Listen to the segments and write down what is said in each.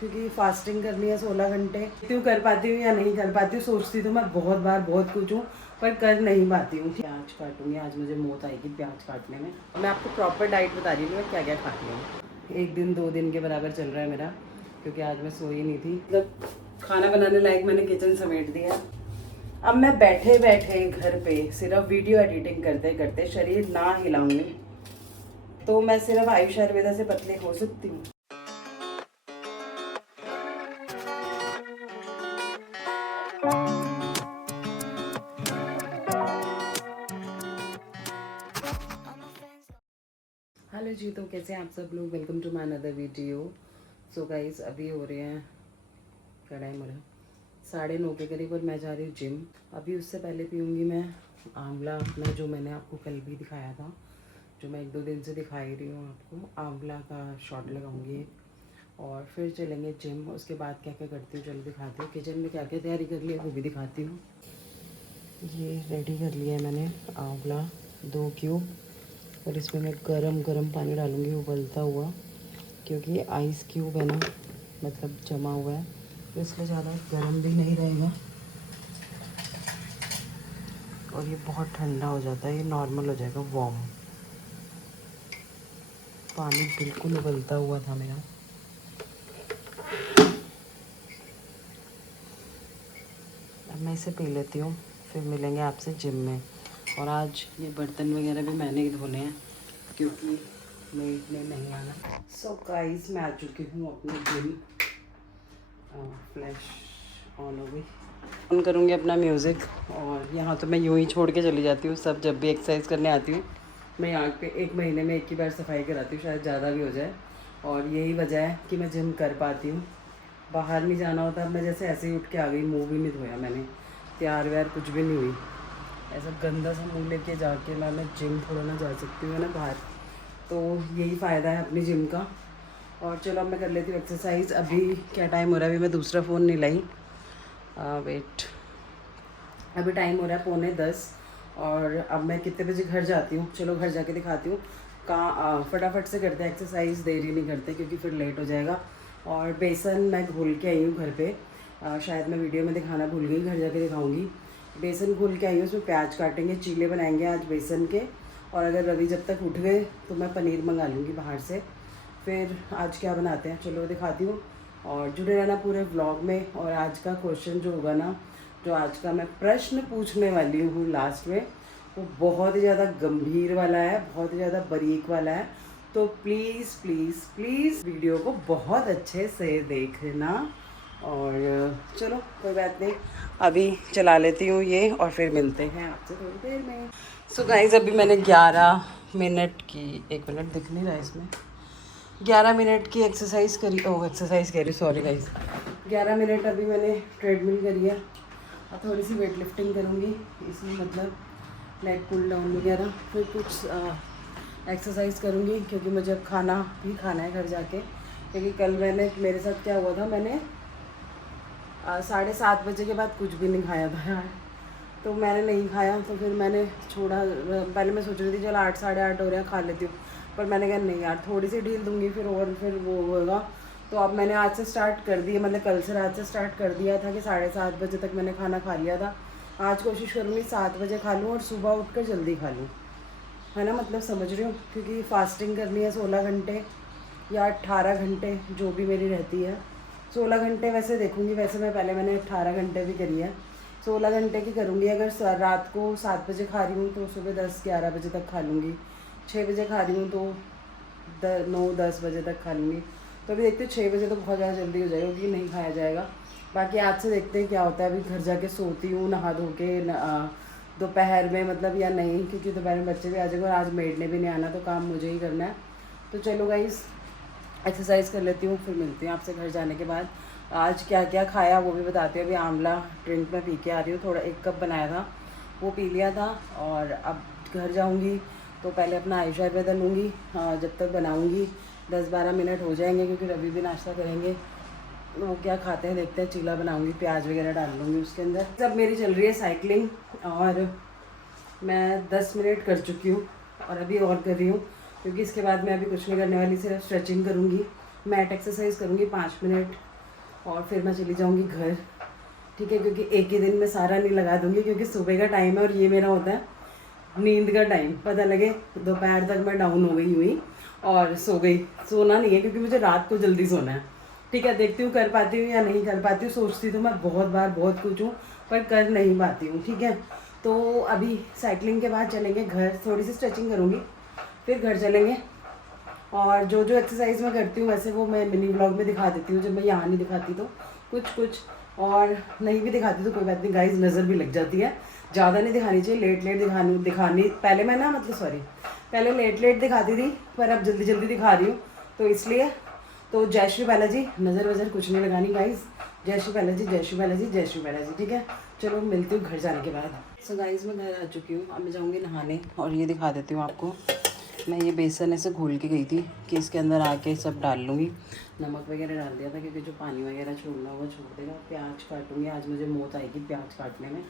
क्योंकि फास्टिंग करनी है 16 घंटे। क्यों कर पाती हूँ या नहीं कर पाती हूँ, सोचती तो मैं बहुत बार बहुत कुछ हूँ, पर कर नहीं पाती हूँ। प्याज काटूंगी आज, मुझे मौत आएगी प्याज काटने में। मैं आपको प्रॉपर डाइट बता रही हूँ मैं क्या क्या खाती हूँ। 1 दिन 2 दिन के बराबर चल रहा है मेरा, क्योंकि आज मैं सोई नहीं थी। मतलब खाना बनाने लायक मैंने किचन समेट दिया। अब मैं बैठे बैठे घर पे सिर्फ वीडियो एडिटिंग करते करते शरीर ना हिलाऊंगी तो मैं सिर्फ आयुष आयुर्वेदा से पतली हो सकती हूँ। हेलो जी, तो कैसे हैं आप सब लोग। Welcome to my another video. So guys, अभी हो रहे हैं, क्या टाइम हो रहा है, 9:30 के करीब, और मैं जा रही हूँ जिम। अभी उससे पहले पीऊँगी मैं आंवला अपना, जो मैंने आपको कल भी दिखाया था, जो मैं 1-2 दिन से दिखा ही रही हूँ आपको। आंवला का शॉट लगाऊंगी और फिर चलेंगे जिम। उसके बाद क्या क्या करती हूँ चलो दिखाती हूँ। किचन में क्या क्या तैयारी कर ली है वो भी दिखाती हूँ। ये रेडी कर लिया है मैंने आंवला 2 क्यूब, और इसमें मैं गरम गरम पानी डालूँगी उबलता हुआ, क्योंकि आइस क्यूब है ना, मतलब जमा हुआ है, तो इसलिए ज़्यादा गर्म भी नहीं रहेगा और ये बहुत ठंडा हो जाता है, ये नॉर्मल हो जाएगा वार्म। पानी बिल्कुल उबलता हुआ था मेरा। अब मैं इसे पी लेती हूँ, फिर मिलेंगे आपसे जिम में। और आज ये बर्तन वगैरह भी मैंने ही धोने हैं, क्योंकि मेड ने नहीं आना। सो गाइस, मैं आ चुकी हूँ अपने जिम। फ्लैश ऑन हो गई। ऑन करूँगी अपना म्यूज़िक, और यहाँ तो मैं यूँ ही छोड़ के चली जाती हूँ सब। जब भी एक्सरसाइज करने आती हूँ मैं यहाँ पे 1 महीने में 1 ही बार सफाई कराती हूँ, शायद ज़्यादा भी हो जाए, और यही वजह है कि मैं जिम कर पाती हूँ। बाहर नहीं जाना होता। अब मैं जैसे ऐसे ही उठ के आ गई, मुँह भी नहीं धोया मैंने, तैयार व्यार कुछ भी नहीं हुई। ऐसा गंदा सा मुँह लेके जाके मैं जिम थोड़ा ना जा सकती हूँ ना बाहर, तो यही फ़ायदा है अपनी जिम का। और चलो अब मैं कर लेती हूँ एक्सरसाइज। अभी क्या टाइम हो रहा है, अभी मैं दूसरा फ़ोन नहीं लाई, वेट, अभी टाइम हो रहा है 9:45, और अब मैं कितने बजे घर जाती हूँ चलो घर जाके दिखाती हूँ। कहाँ फटाफट से करते हैं एक्सरसाइज, देरी नहीं करते क्योंकि फिर लेट हो जाएगा। और बेसन मैं घोल के आई हूँ घर पे, शायद मैं वीडियो में दिखाना भूल गई, घर जाके दिखाऊंगी। बेसन घोल के आई हूँ, उसमें प्याज काटेंगे, चीले बनाएंगे आज बेसन के। और अगर रवि जब तक उठ गए तो मैं पनीर मंगा लूँगी बाहर से। फिर आज क्या बनाते हैं चलो दिखाती हूँ, और जुड़े रहना पूरे व्लॉग में। और आज का क्वेश्चन जो होगा ना, जो आज का मैं प्रश्न पूछने वाली हूँ लास्ट में, वो बहुत ही ज़्यादा गंभीर वाला है, बहुत ही ज़्यादा बारीक वाला है। तो प्लीज़ प्लीज़ प्लीज़ वीडियो को बहुत अच्छे से देखना। और चलो कोई बात नहीं, अभी चला लेती हूँ ये, और फिर मिलते हैं आपसे थोड़ी देर में। सो गाइस, अभी मैंने 11 मिनट की, 1 मिनट दिख नहीं रहा है इसमें, 11 मिनट की एक्सरसाइज करी। ओह, एक्सरसाइज करी, सॉरी गाइस। 11 मिनट अभी मैंने ट्रेडमिल करी है। अब थोड़ी सी वेट लिफ्टिंग करूँगी इसमें, मतलब लेग पुल डाउन वगैरह, फिर कुछ एक्सरसाइज करूँगी, क्योंकि मुझे अब खाना भी खाना है घर जाके। क्योंकि कल मेरे साथ क्या हुआ था, मैंने 7:30 बजे के बाद कुछ भी नहीं खाया था यार। तो मैंने नहीं खाया, तो फिर मैंने छोड़ा। पहले मैं सोच रही थी चलो 8 साढ़े 8 हो रहे हैं, खा लेती हूँ, पर मैंने कहा नहीं यार, थोड़ी सी ढील दूँगी फिर वो होगा। तो अब मैंने आज से स्टार्ट कर दिया, मतलब कल से रात से स्टार्ट कर दिया था कि 7:30 बजे तक मैंने खाना खा लिया था। आज कोशिश करूँगी 7 बजे खा लूँ और सुबह उठकर जल्दी खा लूँ, है ना, मतलब समझ रही हूँ। क्योंकि फास्टिंग करनी है 16 घंटे या 18 घंटे, जो भी मेरी रहती है। 16 घंटे वैसे देखूँगी, वैसे मैंने 18 घंटे भी करी है। 16 घंटे की करूँगी। अगर रात को 7 बजे खा रही हूँ तो सुबह 10-11 बजे तक खा लूँगी। 6 बजे खा रही हूँ तो 9-10 बजे तक खा लूँगी। तो अभी देखते हैं, 6 बजे तो बहुत ज़्यादा जल्दी हो जाएगा क्योंकि नहीं खाया जाएगा। बाकी आज से देखते हैं क्या होता है। अभी घर जाके सोती हूँ नहा धो के दोपहर में, मतलब, या नहीं, क्योंकि दोपहर में बच्चे भी आ जाएंगे और आज मेड ने भी नहीं आना, तो काम मुझे ही करना है। तो चलो गाइस, एक्सरसाइज कर लेती हूँ, फिर मिलती हूँ आपसे घर जाने के बाद। आज क्या क्या खाया वो भी बताती हूँ। अभी आंवला ड्रिंक में पी के आ रही हूँ, थोड़ा 1 कप बनाया था, वो पी लिया था। और अब घर जाऊँगी तो पहले अपना आयुष आयुर्वेदा लूँगी, जब तक बनाऊँगी 10-12 मिनट हो जाएंगे, क्योंकि रवि भी नाश्ता करेंगे। वो क्या खाते हैं देखते हैं, चीला बनाऊँगी, प्याज वगैरह डाल लूँगी उसके अंदर। सब मेरी चल रही है साइकिलिंग, और मैं 10 मिनट कर चुकी हूँ और अभी और कर रही हूँ, क्योंकि इसके बाद मैं अभी कुछ नहीं करने वाली, सिर्फ स्ट्रेचिंग करूँगी, मैट एक्सरसाइज करूँगी 5 मिनट, और फिर मैं चली जाऊँगी घर, ठीक है, क्योंकि एक ही दिन में सारा नहीं लगा दूँगी, क्योंकि सुबह का टाइम है और ये मेरा होता है नींद का टाइम। पता लगे दोपहर तक मैं डाउन हो गई हुई और सो गई। सोना नहीं है क्योंकि मुझे रात को जल्दी सोना है, ठीक है। देखती हूँ कर पाती हूँ या नहीं कर पाती हूँ। सोचती तो मैं बहुत बार बहुत कुछ हूँ, पर कर नहीं पाती हूँ, ठीक है। तो अभी साइकिलिंग के बाद चलेंगे घर, थोड़ी सी स्ट्रेचिंग करूँगी, फिर घर चलेंगे। और जो जो एक्सरसाइज मैं करती हूँ वैसे वो मैं मिनी व्लॉग में दिखा देती हूँ, जब मैं यहाँ नहीं दिखाती तो कुछ, और नहीं भी दिखाती तो कोई बात नहीं गाइस, नज़र भी लग जाती है। ज़्यादा नहीं दिखानी चाहिए, लेट दिखानी। पहले मैं ना पहले लेट दिखाती थी, पर अब जल्दी जल्दी दिखा रही हूँ, तो इसलिए। तो जय श्री बालाजी, नज़र वज़र कुछ नहीं लगानी गाइस। जय श्री बालाजी, जय श्री बालाजी, जय श्री बालाजी, ठीक है। चलो मिलती हूँ घर जाने के बाद। सो गाइस मैं घर आ चुकी हूँ, अब मैं जाऊँगी नहाने, और ये दिखा देती हूँ आपको। मैं ये बेसन ऐसे घोल के गई थी कि इसके अंदर आके सब डाल लूँगी। नमक वगैरह डाल दिया था, क्योंकि जो पानी वगैरह छोड़ना होगा छोड़ देगा। प्याज काटूँगी, आज मुझे मौत आएगी प्याज काटने में,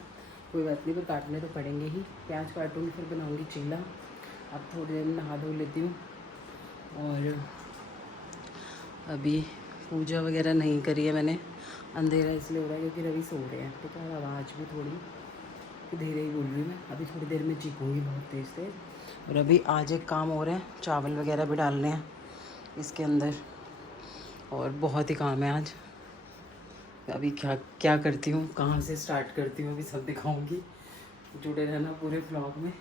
कोई बात नहीं, पर काटने तो पड़ेंगे ही। प्याज काटूँगी, फिर बनाऊँगी चीला। अब थोड़ी देर में नहा धो लेती हूँ। और अभी पूजा वगैरह नहीं करी है मैंने, अंधेरा इसलिए हो रहा है क्योंकि रवि सो रहे हैं, ठीक है। आवाज़ भी थोड़ी धीरे ही बोल रही मैं, अभी थोड़ी देर में चीखूँगी बहुत तेज़। और अभी आज एक काम हो रहा है, चावल वगैरह भी डालने हैं इसके अंदर, और बहुत ही काम है आज। अभी क्या क्या करती हूँ, कहाँ से स्टार्ट करती हूँ, अभी सब दिखाऊंगी। जुड़े रहना पूरे व्लॉग में।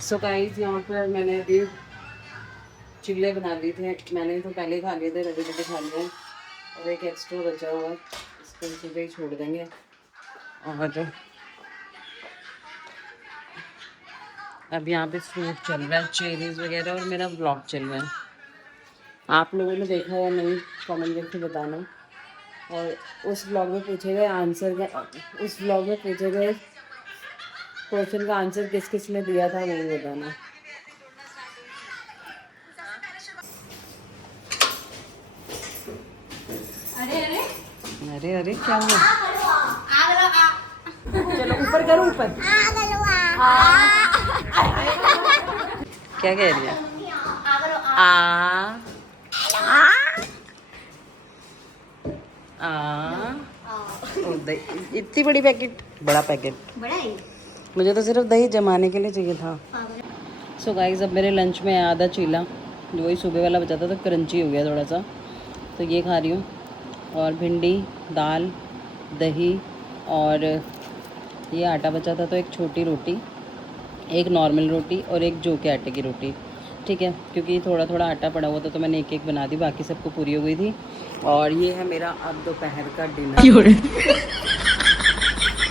सो गाइस यहाँ पर मैंने अभी चिल्ले बना लिए थे, मैंने तो पहले ही खा लिए थे, रवि ने खा लिया, और एक एक्स्ट्रा बचा हुआ है, इसको सुबह ही छोड़ देंगे। और अब यहाँ पे फ्रूट चल रहा है, चेरीज वगैरह, और मेरा व्लॉग चल रहा है। आप लोगों ने देखा या नहीं कमेंट करके बताना। और उस व्लॉग में पूछे गए क्वेश्चन का आंसर किस किस ने दिया था वो भी बताना। अरे अरे क्या हुआ? चलो ऊपर करो, ऊपर। क्या कह रही है? इतनी बड़ी पैकेट, बड़ा पैकेट, बड़ा है। मुझे तो सिर्फ दही जमाने के लिए चाहिए था। सो गाइस अब मेरे लंच में आधा चीला, जो वही सुबह वाला बचा था, तो क्रंची हो गया थोड़ा सा, तो ये खा रही हूँ। और भिंडी, दाल, दही, और ये आटा बचा था, तो एक छोटी रोटी, एक नॉर्मल रोटी, और एक जौ के आटे की रोटी, ठीक है। क्योंकि थोड़ा थोड़ा आटा पड़ा हुआ था तो मैंने एक एक बना दी, बाकी सबको पूरी हो गई थी। और ये है मेरा अब दोपहर का डिनर,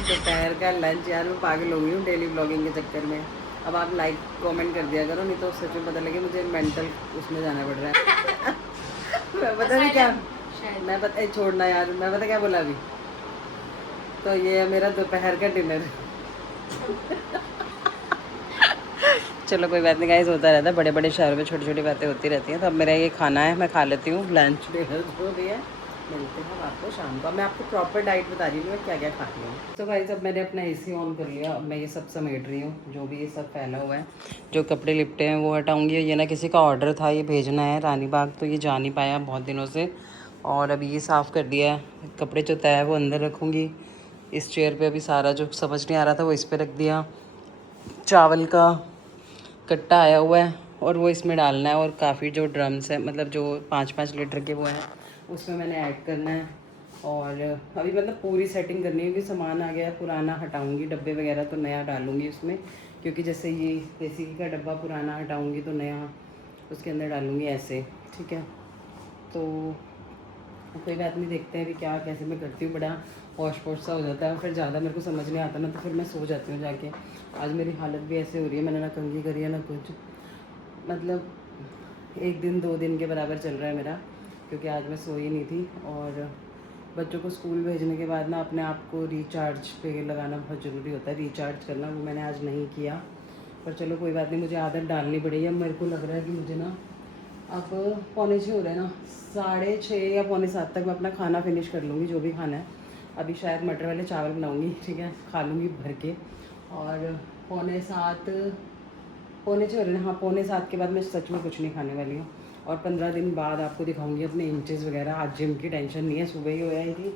दोपहर का लंच। यार मैं पागल हो गई हूँ डेली ब्लॉगिंग के चक्कर में। अब आप लाइक कमेंट कर दिया करो, नहीं तो सच में पता लगे मुझे मेंटल उसमें जाना पड़ रहा है। मैं पता नहीं क्या, मैं पता छोड़ना यार, मैं पता क्या बोला अभी। तो ये है मेरा दोपहर का डिनर। चलो कोई बात नहीं गाइस, होता रहता है, बड़े बड़े शहरों में छोटी छोटी बातें होती रहती हैं। तो अब मेरा ये खाना है, मैं खा लेती हूँ लंच डिनर जो भी है। मिलते हैं आपको शाम को। मैं आपको प्रॉपर डाइट बता रही हूँ मैं क्या क्या खा रही हूँ। तो गाइस अब मैंने अपना एसी ऑन कर लिया। अब मैं ये सब समेट रही हूँ, जो भी ये सब फैला हुआ है, जो कपड़े लिपटे हैं वो हटाऊँगी। ये ना किसी का ऑर्डर था, ये भेजना है रानी बाग, तो ये जा नहीं पाया बहुत दिनों से। और अभी ये साफ़ कर दिया है। कपड़े जो तय है वो अंदर रखूँगी। इस चेयर पर अभी सारा जो समझ नहीं आ रहा था वो इस पर रख दिया। चावल का कट्टा आया हुआ है और वो इसमें डालना है। और काफ़ी जो ड्रम्स है, मतलब जो 5-5 लीटर के वो हैं, उसमें मैंने ऐड करना है। और अभी मतलब पूरी सेटिंग करनी है क्योंकि सामान आ गया है, पुराना हटाऊंगी, डब्बे वगैरह तो नया डालूंगी उसमें। क्योंकि जैसे ये देसी घी का डब्बा पुराना हटाऊंगी तो नया उसके अंदर डालूंगी ऐसे, ठीक है। तो कोई बात नहीं, देखते हैं अभी क्या कैसे मैं करती हूँ। बड़ा हौश पौश सा हो जाता है, फिर ज़्यादा मेरे को समझ नहीं आता ना, तो फिर मैं सो जाती हूँ जाके। आज मेरी हालत भी ऐसे हो रही है, मैंने ना कंघी करी है ना कुछ, मतलब 1 दिन 2 दिन के बराबर चल रहा है मेरा, क्योंकि आज मैं सोई नहीं थी। और बच्चों को स्कूल भेजने के बाद ना अपने आप को रिचार्ज पे लगाना बहुत ज़रूरी होता है, रिचार्ज करना, वो मैंने आज नहीं किया। पर चलो कोई बात नहीं, मुझे आदत डालनी पड़ेगी। अब मेरे को लग रहा है कि मुझे ना अब 6:45 हो रहे हैं ना, 6:30 या 6:45 तक मैं अपना खाना फिनिश कर लूँगी, जो भी खाना है। अभी शायद मटर वाले चावल बनाऊँगी, ठीक है, खा लूँगी भर के। और 6:45 6 हो रहे हैं, हाँ 6:45 के बाद मैं सच में कुछ नहीं खाने वाली हूँ। और 15 दिन बाद आपको दिखाऊंगी अपने इंचेस वगैरह। आज जिम की टेंशन नहीं है, सुबह ही हो आई थी।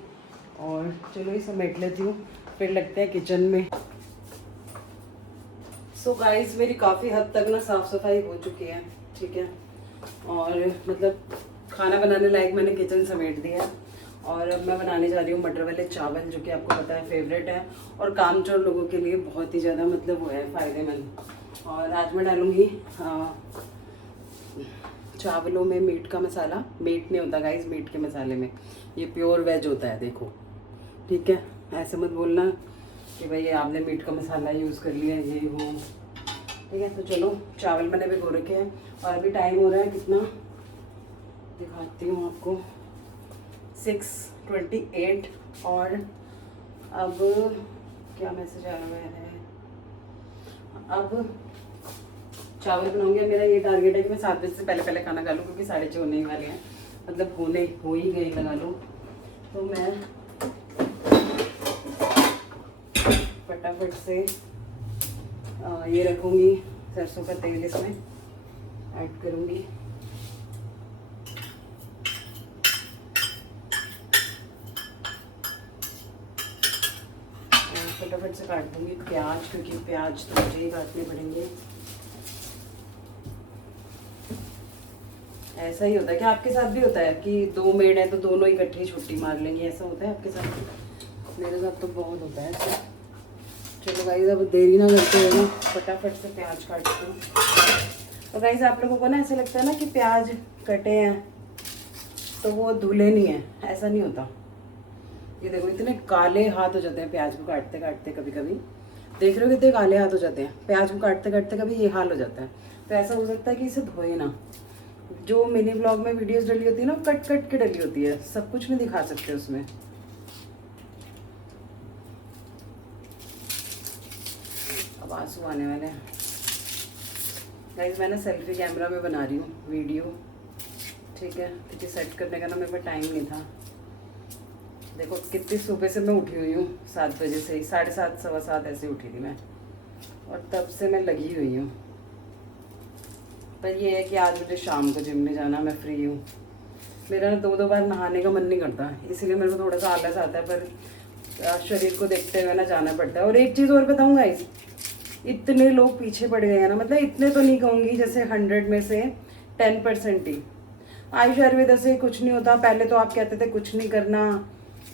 और चलो ये समेट लेती हूँ, फिर लगते हैं किचन में। सो गाइस मेरी काफ़ी हद तक ना साफ़ सफाई हो चुकी है, ठीक है। और मतलब खाना बनाने लायक मैंने किचन समेट दिया है। और अब मैं बनाने जा रही हूँ मटर वाले चावल, जो कि आपको पता है फेवरेट है और कामचोर लोगों के लिए बहुत ही ज़्यादा मतलब वो है फ़ायदेमंद। और आज मैं डालूँगी चावलों में मीट का मसाला। मीट नहीं होता गाइस मीट के मसाले में, ये प्योर वेज होता है, देखो, ठीक है। ऐसे मत बोलना कि भाई आपने मीट का मसाला यूज़ कर लिया, ये वो, ठीक है। तो चलो चावल मैंने भिगो रखे हैं। और अभी टाइम हो रहा है कितना दिखाती हूँ आपको, 6:28। और अब क्या मैसेज आ रहा है, अब चावल बनाऊंगी। मेरा ये टारगेट है कि मैं 7 बजे से पहले पहले खाना खा लूँ, क्योंकि 6:30 होने ही वाले हैं, मतलब हो ही गए लगा लो। तो मैं फटाफट से ये रखूँगी, सरसों का तेल इसमें ऐड करूँगी। और फटाफट से काट दूँगी प्याज, क्योंकि प्याज तो मुझे ही काटने पड़ेंगे। ऐसा ही होता है कि आपके साथ भी होता है कि 2 मेड है तो दोनों इकट्ठी छुट्टी मार लेंगे, ऐसा होता है आपके साथ? मेरे साथ तो बहुत होता है ऐसा। चलो गाइस अब देरी ना करते हुए फटाफट से प्याज काटते हैं। तो गाइस आप लोगों को ना ऐसा लगता है ना कि प्याज कटे हैं तो वो धुले नहीं है, ऐसा नहीं होता। ये देखो इतने काले हाथ हो जाते हैं प्याज को काटते काटते, कभी कभी देख रहे हो कितने काले हाथ हो जाते हैं प्याज को काटते काटते, कभी ये हाल हो जाता है। तो ऐसा हो सकता है कि इसे धोए ना। जो मिनी ब्लॉग में वीडियोस डली होती है ना, कट कट के डली होती है, सब कुछ नहीं दिखा सकते उसमें। अब आंसू आने वाले हैं गाइस। मैं ना सेल्फी कैमरा में बना रही हूँ वीडियो, ठीक है, क्योंकि सेट करने का ना मेरे पास टाइम नहीं था। देखो कितनी सुबह से मैं उठी हुई हूँ, 7 बजे से ही, 7:30 7:15 ऐसे उठी थी मैं, और तब से मैं लगी हुई हूँ। पर ये है कि आज मुझे शाम को जिम में जाना, मैं फ्री हूँ। मेरा ना 2 बार नहाने का मन नहीं करता, इसलिए मेरे को थोड़ा सा आलस आता है, पर शरीर को देखते हुए ना जाना पड़ता है। और एक चीज़ और बताऊँ गाइस, इतने लोग पीछे पड़ गए हैं ना, मतलब इतने तो नहीं कहूँगी, जैसे 100 में से 10% ही। आयुष आयुर्वेदा से कुछ नहीं होता, पहले तो आप कहते थे कुछ नहीं करना,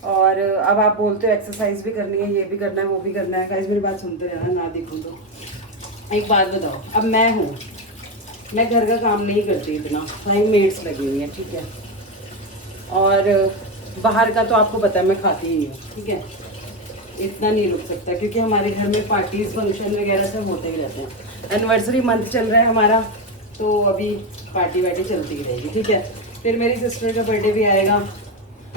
और अब आप बोलते हो एक्सरसाइज भी करनी है, ये भी करना है, वो भी करना है। गाइस मेरी बात सुनते रहना, ना दिखूँ तो। एक बात बताओ, अब मैं हूँ, मैं घर का काम नहीं करती इतना, 5 मेड्स लगी हुई हैं, ठीक है। और बाहर का तो आपको पता है मैं खाती ही नहीं हूँ, ठीक है। इतना नहीं रुक सकता, क्योंकि हमारे घर में पार्टीज फंक्शन वगैरह सब होते ही रहते हैं। एनिवर्सरी मंथ चल रहा है हमारा, तो अभी पार्टी वार्टी चलती ही रहेगी, ठीक है। फिर मेरी सिस्टर का बर्थडे भी आएगा,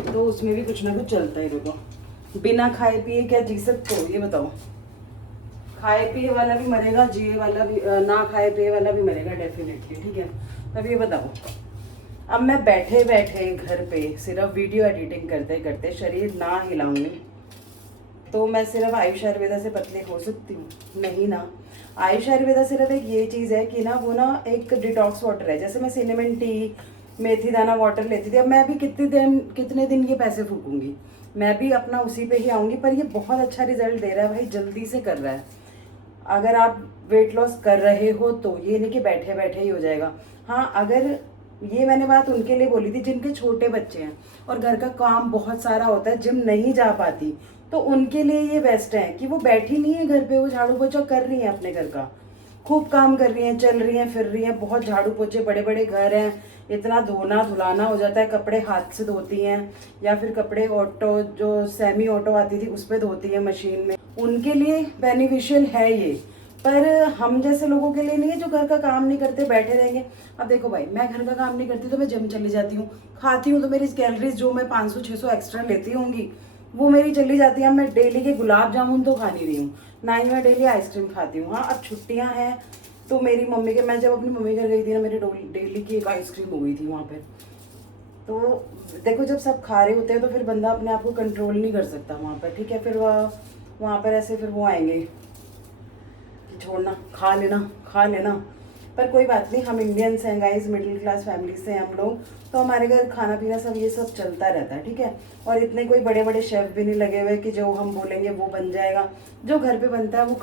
तो उसमें भी कुछ ना कुछ चलता ही रहेगा। बिना खाए पिए क्या जी सकते हो, ये बताओ? खाए पिए वाला भी मरेगा, जिए वाला भी, ना खाए पिए वाला भी मरेगा डेफिनेटली, ठीक है। अब ये बताओ, अब मैं बैठे बैठे घर पे सिर्फ वीडियो एडिटिंग करते करते शरीर ना हिलाऊंगी तो मैं सिर्फ आयुष आयुर्वेदा से पतली हो सकती हूँ? नहीं ना। आयुष आयुर्वेदा सिर्फ एक ये चीज़ है कि ना वो ना एक डिटॉक्स वाटर है। जैसे मैं सिनेमन टी, मेथी दाना वाटर लेती थी, अब मैं अभी कितने दिन ये पैसे फूकूंगी, मैं भी अपना उसी पे ही आऊँगी। पर ये बहुत अच्छा रिजल्ट दे रहा है भाई, जल्दी से कर रहा है। अगर आप वेट लॉस कर रहे हो तो ये नहीं कि बैठे बैठे ही हो जाएगा। हाँ, अगर ये मैंने बात उनके लिए बोली थी जिनके छोटे बच्चे हैं और घर का काम बहुत सारा होता है, जिम नहीं जा पाती, तो उनके लिए ये बेस्ट है कि वो बैठी नहीं है घर पे, वो झाड़ू पोछा कर रही है अपने घर का, खूब काम कर रही हैं, चल रही हैं, फिर रही हैं, बहुत झाड़ू पोछे, बड़े बड़े घर हैं, इतना धोना धुलाना हो जाता है, कपड़े हाथ से धोती हैं या फिर कपड़े ऑटो जो सेमी ऑटो आती थी उस पर धोती हैं मशीन में। उनके लिए बेनिफिशियल है ये, पर हम जैसे लोगों के लिए नहीं है जो घर का काम नहीं करते, बैठे रहेंगे। अब देखो भाई, मैं घर का काम नहीं करती तो मैं जिम चली जाती हूँ, खाती हूँ तो मेरी कैलोरीज जो मैं 500-600 एक्स्ट्रा लेती होंगी वो मेरी चली जाती है। मैं डेली के गुलाब जामुन तो खा नहीं रही हूँ, ना ही मैं डेली आइसक्रीम खाती हूँ। हाँ, अब छुट्टियाँ हैं तो मेरी मम्मी के, मैं जब अपनी मम्मी घर गई थी ना, मेरी डेली की एक आइसक्रीम हो गई थी वहाँ पे। तो देखो, जब सब खा रहे होते हैं तो फिर बंदा अपने आप को कंट्रोल नहीं कर सकता वहाँ पर, ठीक है। फिर वहाँ पर ऐसे फिर वो आएंगे कि छोड़ना, खा लेना। पर कोई बात नहीं, हम इंडियंस हैं गाइस, मिडिल क्लास फैमिली से हैं हम लोग, तो हमारे घर खाना पीना सब ये सब चलता रहता है, ठीक है। और इतने कोई बड़े बड़े शेफ भी नहीं लगे हुए कि जो हम बोलेंगे वो बन जाएगा। जो घर पे बनता है वो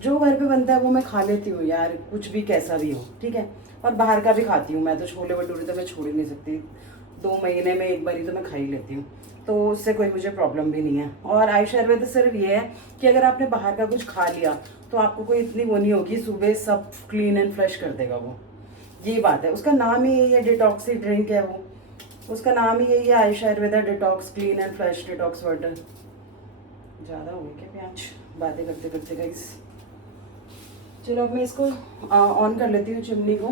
जो घर पे बनता है वो मैं खा लेती हूँ यार, कुछ भी कैसा भी हो, ठीक है। और बाहर का भी खाती हूँ मैं, तो छोले भटूरे तो मैं छोड़ ही नहीं सकती, 2 महीने में एक बार ही तो मैं खा ही लेती हूँ, तो उससे कोई मुझे प्रॉब्लम भी नहीं है। और आयुष आयुर्वेद सिर्फ ये है कि अगर आपने बाहर का कुछ खा लिया तो आपको कोई इतनी वो नहीं होगी, सुबह सब क्लीन एंड फ्रेश कर देगा वो, ये बात है। उसका नाम ही यही है, डिटॉक्सी ड्रिंक है वो, उसका नाम ही यही है, Ayush Ayurveda detox clean and fresh detox water. ज़्यादा हो गया क्या प्याज बातें करते करते गाइस? चलो अब मैं इसको ऑन कर लेती हूँ चिमनी को,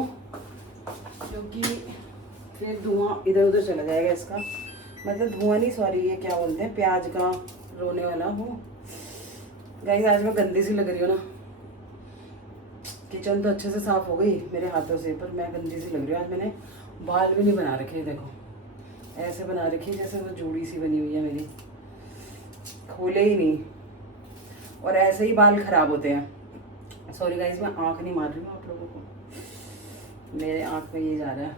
क्योंकि फिर धुआं इधर उधर चला जाएगा इसका, मतलब धुआं नहीं, सॉरी, ये क्या बोलते हैं, प्याज का रोने वाला हो। गाइस आज मैं गंदी सी लग रही हूँ ना, किचन तो अच्छे से साफ हो गई मेरे हाथों से, पर मैं गंदी सी लग रही हूँ। आज मैंने बाल भी नहीं बना रखे, देखो ऐसे बना रखी जैसे वो जूड़ी सी बनी हुई है मेरी, खोले ही नहीं, और ऐसे ही बाल खराब होते हैं। सॉरी गाइस, मैं आँख नहीं मार रही हूँ आप लोगों को, मेरे आँख में ये जा रहा है,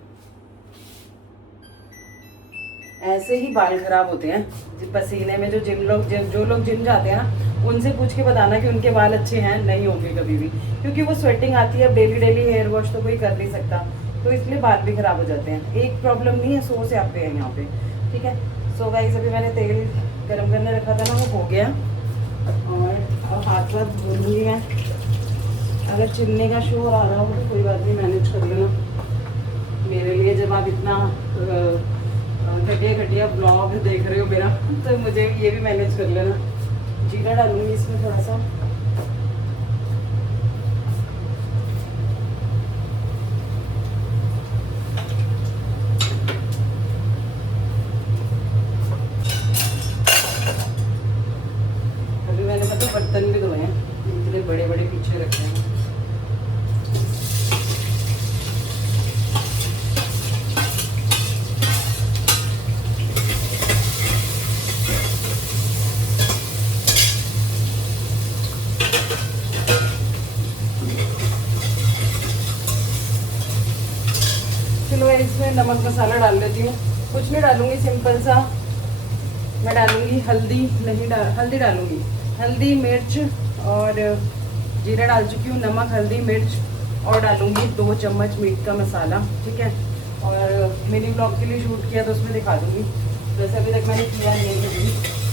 ऐसे ही बाल खराब होते हैं पसीने में। जो लोग जिम जाते हैं ना, उनसे पूछ के बताना कि उनके बाल अच्छे हैं, नहीं होंगे कभी भी, क्योंकि वो स्वेटिंग आती है। अब डेली हेयर वॉश तो कोई कर नहीं सकता, तो इसलिए बाल भी खराब हो जाते हैं। एक प्रॉब्लम नहीं है, 100 से आप पे है यहाँ पे, ठीक है। सो गाइस, अभी मैंने तेल गर्म करने रखा था ना, वो हो गया, और अब हाथ धोलूँगी मैं। अगर चिमने का शोर आ रहा हो तो कोई बात नहीं, मैनेज कर लेना मेरे लिए। जब आप इतना घटिया ब्लॉग देख रहे हो मेरा, तो मुझे ये भी मैनेज कर लेना। जीरा डालूंगी इसमें थोड़ा सा, अभी मैंने पता बर्तन भी धोए हैं, इतने बड़े बड़े पीछे रखे हैं। चलो इसमें नमक मसाला डाल लेती हूँ, कुछ नहीं डालूंगी, सिंपल सा मैं डालूंगी हल्दी, हल्दी डालूंगी, हल्दी मिर्च और जीरा डाल चुकी हूँ, नमक हल्दी मिर्च, और डालूंगी 2 चम्मच मीट का मसाला, ठीक है। और मिनी ब्लॉग के लिए शूट किया तो उसमें दिखा दूंगी, वैसे अभी तक मैंने किया नहीं है कभी।